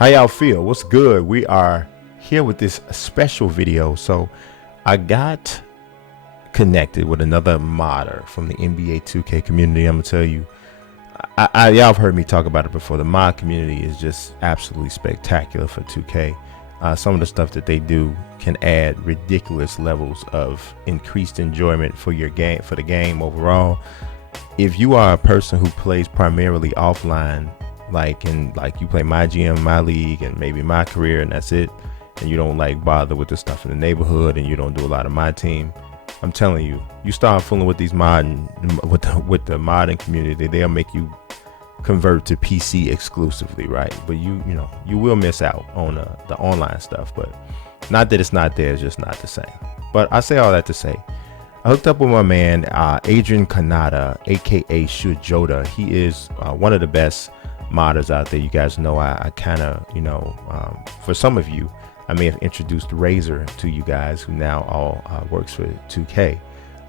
How y'all feel? What's good? We are here with this special video. So I got connected with another modder from the NBA 2K community. I'm gonna tell you, y'all have heard me talk about it before. The mod community is just absolutely spectacular for 2K. Some of the stuff that they do can add ridiculous levels of increased enjoyment for your game, for the game overall. If you are a person who plays primarily offline, like you play my GM, my league, and maybe my career, and that's it, and you don't like bother with the stuff in the neighborhood, and you don't do a lot of my team, I'm telling you, you start fooling with these with the modding community, they'll make you convert to PC exclusively, right? But you will miss out on the online stuff. But not that it's not there, it's just not the same. But I say all that to say, I hooked up with my man ADRIÁN CAñADA, aka Shuajota. He is one of the best modders out there. You guys know I kind of, for some of you, I may have introduced Razor to you guys, who now all works for 2K.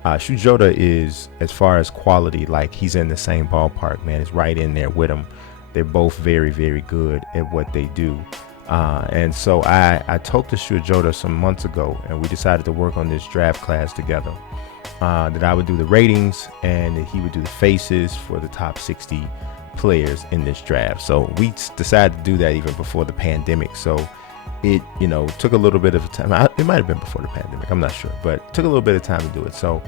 Shuajota is, as far as quality, like, he's in the same ballpark, man. It's right in there with him. They're both very, very good at what they do. And so I talked to Shuajota some months ago, and we decided to work on this draft class together. That I would do the ratings, and that he would do the faces for the top 60 players in this draft. So we decided to do that even before the pandemic. So it took a little bit of time. It might have been before the pandemic, I'm not sure, but it took a little bit of time to do it. So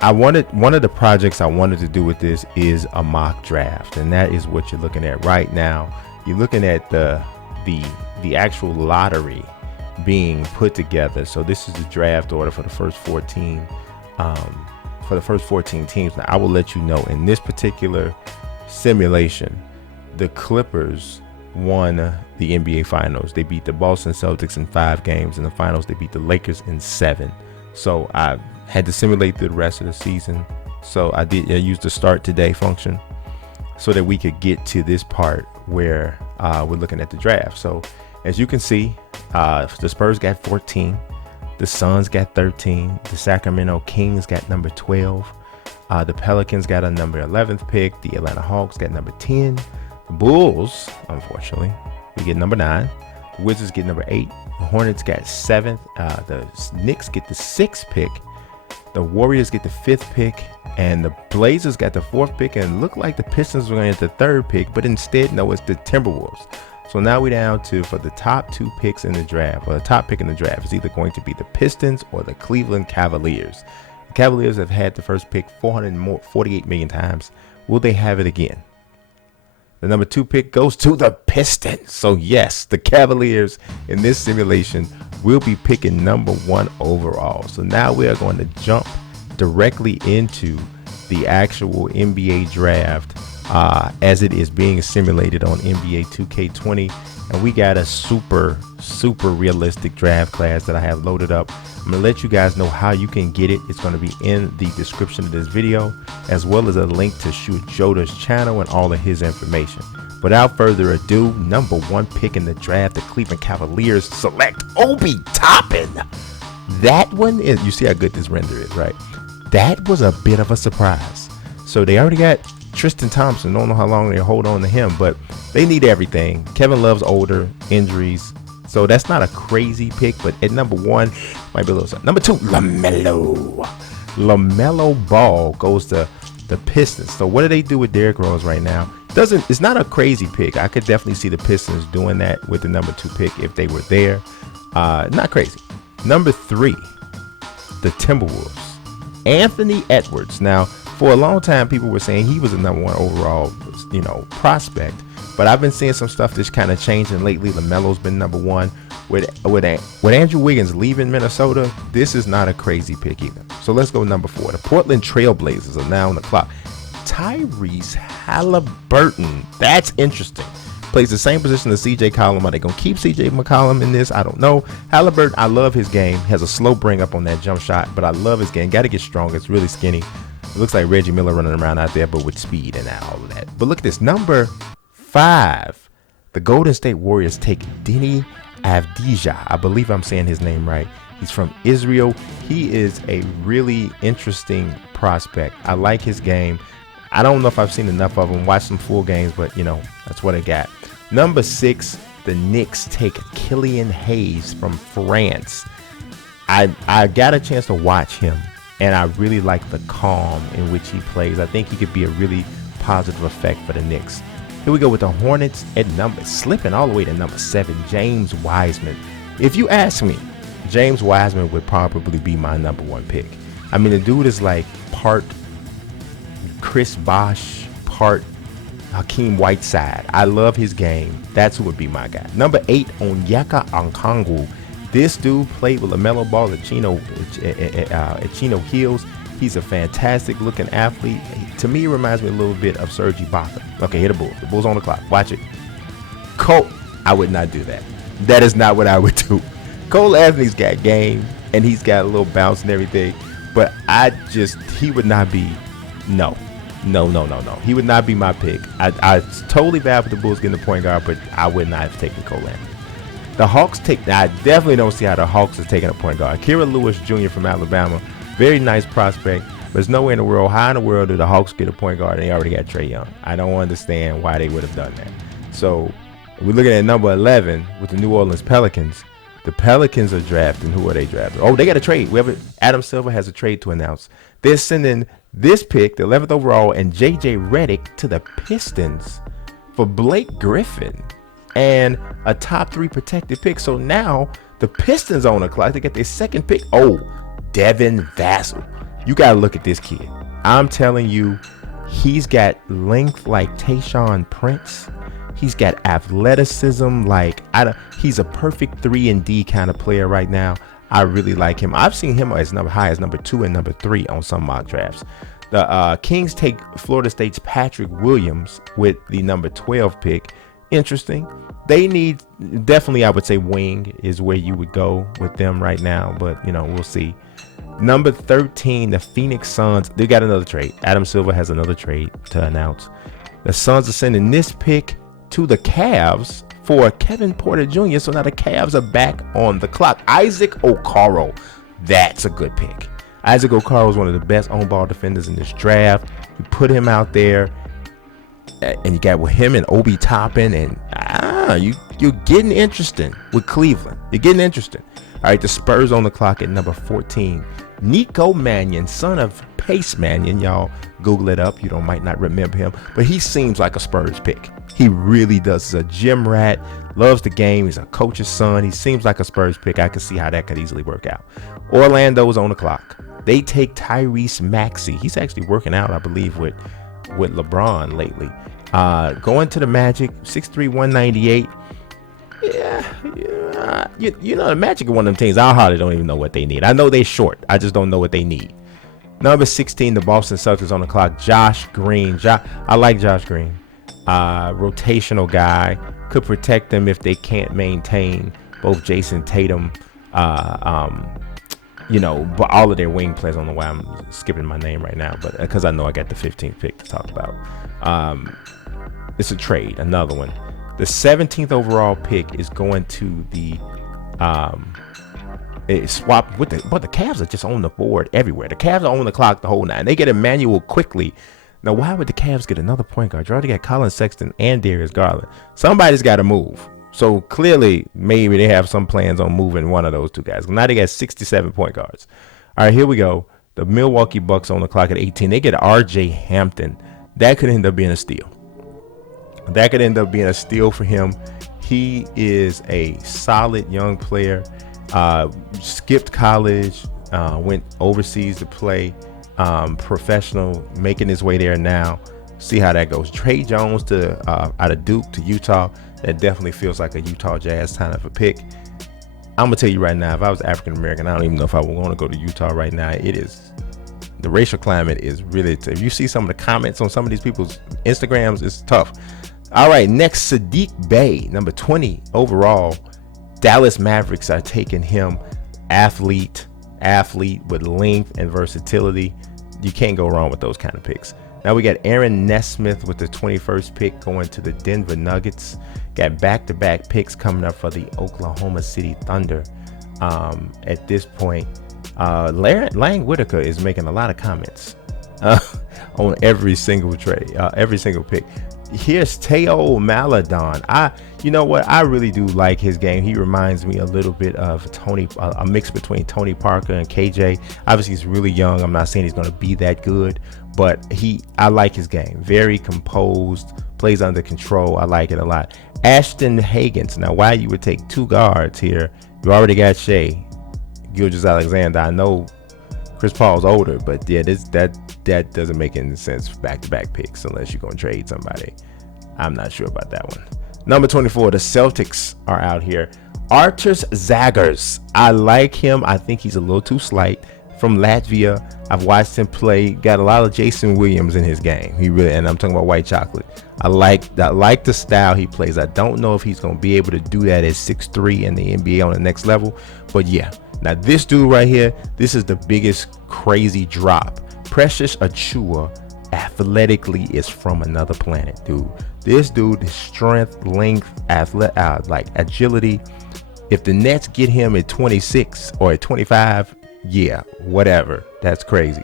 one of the projects I wanted to do with this is a mock draft, and that is what you're looking at right now. You're looking at the actual lottery being put together. So this is the draft order for the first 14 teams. Now I will let you know, in this particular simulation, the Clippers won the NBA Finals. They beat the Boston Celtics in 5 games. In the finals, they beat the Lakers in 7. So I had to simulate the rest of the season. So I used the start today function so that we could get to this part where we're looking at the draft. So as you can see, the Spurs got 14, the Suns got 13, the Sacramento Kings got number 12, the Pelicans got a number 11th pick, the Atlanta Hawks got number 10, the Bulls, unfortunately, we get number 9, the Wizards get number 8, the Hornets got 7th, the Knicks get the 6th pick, the Warriors get the 5th pick, and the Blazers got the 4th pick, and it looked like the Pistons were going to get the 3rd pick, but instead, no, it's the Timberwolves. So now we're down to, for the top 2 picks in the draft, or the top pick in the draft is either going to be the Pistons or the Cleveland Cavaliers. The Cavaliers have had the first pick 448 million times. Will they have it again? The number 2 pick goes to the Pistons. So yes, the Cavaliers in this simulation will be picking number 1 overall. So now we are going to jump directly into the actual NBA draft as it is being simulated on NBA 2K20. And we got a super realistic draft class that I have loaded up. I'm gonna let you guys know how you can get it. It's going to be in the description of this video, as well as a link to Shuajota's channel and all of his information. Without further ado, number 1 pick in the draft, the Cleveland Cavaliers select Obi Toppin. That one is, you see how good this render is, right? That was a bit of a surprise. So they already got Tristan Thompson. Don't know how long they hold on to him, but they need everything. Kevin Love's older, injuries, so that's not a crazy pick. But at number 1, might be a little something. Number 2, LaMelo Ball goes to the Pistons. So what do they do with Derrick Rose right now? It's not a crazy pick. I could definitely see the Pistons doing that with the number 2 pick if they were there. Not crazy. Number 3, the Timberwolves, Anthony Edwards. Now, for a long time, people were saying he was the number 1 overall, prospect. But I've been seeing some stuff that's kind of changing lately. LaMelo's been number 1. With Andrew Wiggins leaving Minnesota, this is not a crazy pick either. So let's go number 4. The Portland Trailblazers are now on the clock. Tyrese Halliburton. That's interesting. Plays the same position as CJ McCollum. Are they going to keep CJ McCollum in this? I don't know. Halliburton, I love his game. Has a slow bring up on that jump shot, but I love his game. Got to get stronger. It's really skinny. It looks like Reggie Miller running around out there, but with speed and all of that. But look at this. Number 5. The Golden State Warriors take Deni Avdija. I believe I'm saying his name right. He's from Israel. He is a really interesting prospect. I like his game. I don't know if I've seen enough of him, watched some full games, but that's what I got. Number 6, the Knicks take Killian Hayes from France. I got a chance to watch him, and I really like the calm in which he plays. I think he could be a really positive effect for the Knicks. Here we go with the Hornets at slipping all the way to number 7, James Wiseman. If you ask me, James Wiseman would probably be my number 1 pick. I mean, the dude is like part Chris Bosh, part Hakeem Whiteside. I love his game. That's who would be my guy. Number 8, Onyeka Okongwu. This dude played with LaMelo Ball at Chino Hills. He's a fantastic looking athlete. To me, he reminds me a little bit of Serge Ibaka. Okay, here the Bulls. The Bulls on the clock. Watch it. Cole, I would not do that. That is not what I would do. Cole Anthony's got game, and he's got a little bounce and everything. But he would not be, no. He would not be my pick. I totally bad with the Bulls getting the point guard, but I would not have taken Cole Anthony. The Hawks I definitely don't see how the Hawks are taking a point guard. Kira Lewis Jr. from Alabama, very nice prospect, but there's nowhere in the world. How in the world do the Hawks get a point guard and they already got Trae Young? I don't understand why they would have done that. So we're looking at number 11 with the New Orleans Pelicans. The Pelicans are drafting. Who are they drafting? Oh, they got a trade. Adam Silver has a trade to announce. They're sending this pick, the 11th overall, and J.J. Redick to the Pistons for Blake Griffin and a top 3 protected pick. So now the Pistons on the clock. They get their 2nd pick. Oh, Devin Vassell. You got to look at this kid. I'm telling you, he's got length like Tayshaun Prince. He's got athleticism he's a perfect 3-and-D kind of player right now. I really like him. I've seen him as high as number 2 and number 3 on some mock drafts. The Kings take Florida State's Patrick Williams with the number 12 pick. Interesting. They need, definitely I would say wing is where you would go with them right now, but we'll see. Number 13, the Phoenix Suns. They got another trade. Adam Silver has another trade to announce. The Suns are sending this pick to the Cavs for Kevin Porter Jr. So now the Cavs are back on the clock. Isaac Okoro. That's a good pick. Isaac Okoro is one of the best on-ball defenders in this draft. You put him out there, and you got with him and Obi Toppin, and you're getting interesting with Cleveland. You're getting interesting. All right, the Spurs on the clock at number 14. Nico Mannion, son of Pace Mannion. Y'all Google it up. You might not remember him, but he seems like a Spurs pick. He really does. He's a gym rat, loves the game. He's a coach's son. He seems like a Spurs pick. I can see how that could easily work out. Orlando's on the clock. They take Tyrese Maxey. He's actually working out, I believe, with LeBron lately. Going to the Magic, 6'3", 198. The Magic are one of them teams. I hardly don't even know what they need. I know they're short. I just don't know what they need. Number 16, the Boston Celtics on the clock. Josh Green. I like Josh Green. Rotational guy. Could protect them if they can't maintain both Jason Tatum, but all of their wing players. I don't know why I'm skipping my name right now, but because I know I got the 15th pick to talk about. It's a trade, another one. The 17th overall pick is going to the swap with the Cavs are just on the board everywhere. The Cavs are on the clock the whole night. They get Emmanuel quickly. Now, why would the Cavs get another point guard? You already got Colin Sexton and Darius Garland. Somebody's got to move. So clearly, maybe they have some plans on moving one of those two guys. Now they got 67 point guards. All right, here we go. The Milwaukee Bucks on the clock at 18. They get R.J. Hampton. That could end up being a steal. That could end up being a steal for him. He is a solid young player. Skipped college, went overseas to play professional, making his way there now. See how that goes. Trey Jones out of Duke to Utah. That definitely feels like a Utah Jazz kind of a pick. I'm gonna tell you right now, if I was African American, I don't even know if I would want to go to Utah right now. The racial climate is really tough. If you see some of the comments on some of these people's Instagrams, it's tough. All right, next, Sadiq Bey, number 20 overall. Dallas Mavericks are taking him. Athlete with length and versatility. You can't go wrong with those kind of picks. Now we got Aaron Nesmith with the 21st pick going to the Denver Nuggets. Got back-to-back picks coming up for the Oklahoma City Thunder. At this point, Lang Whitaker is making a lot of comments on every single trade, every single pick. here's Teo Maladon. You know what? I really do like his game. He reminds me a little bit of a mix between Tony Parker and KJ. Obviously, he's really young. I'm not saying he's going to be that good, but I like his game. Very composed, plays under control. I like it a lot. Ashton Hagans. Now, why you would take 2 guards here? You already got Shea Gilgeous-Alexander. I know Chris Paul's older, but yeah, that doesn't make any sense back-to-back picks unless you're going to trade somebody. I'm not sure about that one. Number 24, the Celtics are out here. Arturs Zagars. I like him. I think he's a little too slight. From Latvia, I've watched him play. Got a lot of Jason Williams in his game. He really, and I'm talking about white chocolate. I like the style he plays. I don't know if he's going to be able to do that at 6'3" in the NBA on the next level, but yeah. Now this dude right here, this is the biggest crazy drop. Precious Achua athletically is from another planet, dude. This dude, his strength, length, like agility. If the Nets get him at 26 or at 25, yeah, whatever. That's crazy.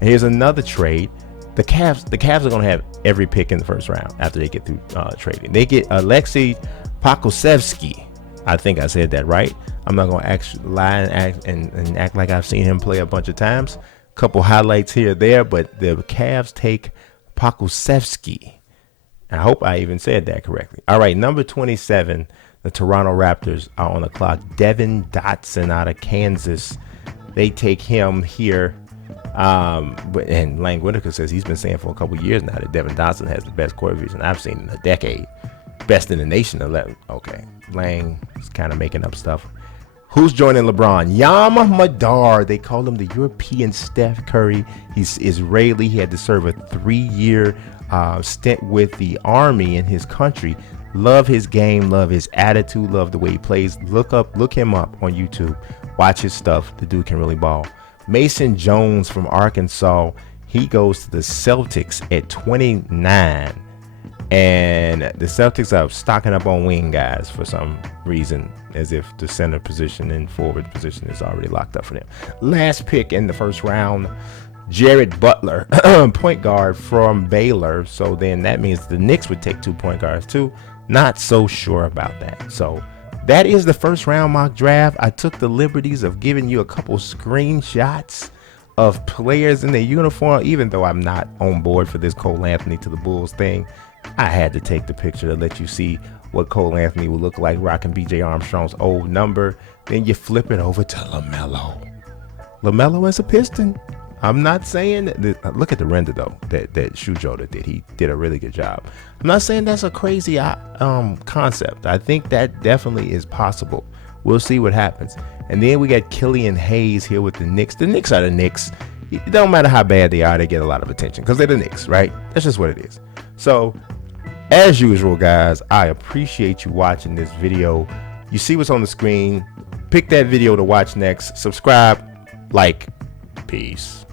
And here's another trade. The Cavs are going to have every pick in the first round after they get through trading. They get Alexei Pokusevski. I think I said that right. I'm not going to actually lie and act like I've seen him play a bunch of times. Couple highlights here or there, but the Cavs take Pokusevski. I hope I even said that correctly. All right, number 27, the Toronto Raptors are on the clock. Devin Dotson out of Kansas. They take him here. And Lang Whitaker says he's been saying for a couple years now that Devin Dotson has the best court vision I've seen in a decade. Best in the nation. Okay, Lang is kind of making up stuff. Who's joining LeBron? Yam Madar. They call him the European Steph Curry. He's Israeli. He had to serve a 3-year stint with the army in his country. Love his game. Love his attitude. Love the way he plays. Look him up on YouTube. Watch his stuff. The dude can really ball. Mason Jones from Arkansas. He goes to the Celtics at 29. And the Celtics are stocking up on wing guys for some reason, as if the center position and forward position is already locked up for them. Last pick in the first round, Jared Butler, point guard from Baylor. So then that means the Knicks would take 2 point guards too. Not so sure about that. So that is the first round mock draft. I took the liberties of giving you a couple screenshots of players in their uniform, even though I'm not on board for this Cole Anthony to the Bulls thing. I had to take the picture to let you see what Cole Anthony would look like rocking BJ Armstrong's old number. Then you flip it over to LaMelo. LaMelo as a Piston. I'm not saying that. Look at the render though that Shuajota did. He did a really good job. I'm not saying that's a crazy concept. I think that definitely is possible. We'll see what happens. And then we got Killian Hayes here with the Knicks. The Knicks are the Knicks. It don't matter how bad they are, they get a lot of attention because they're the Knicks, right? That's just what it is. So, as usual, guys, I appreciate you watching this video. You see what's on the screen. Pick that video to watch next. Subscribe, like, peace.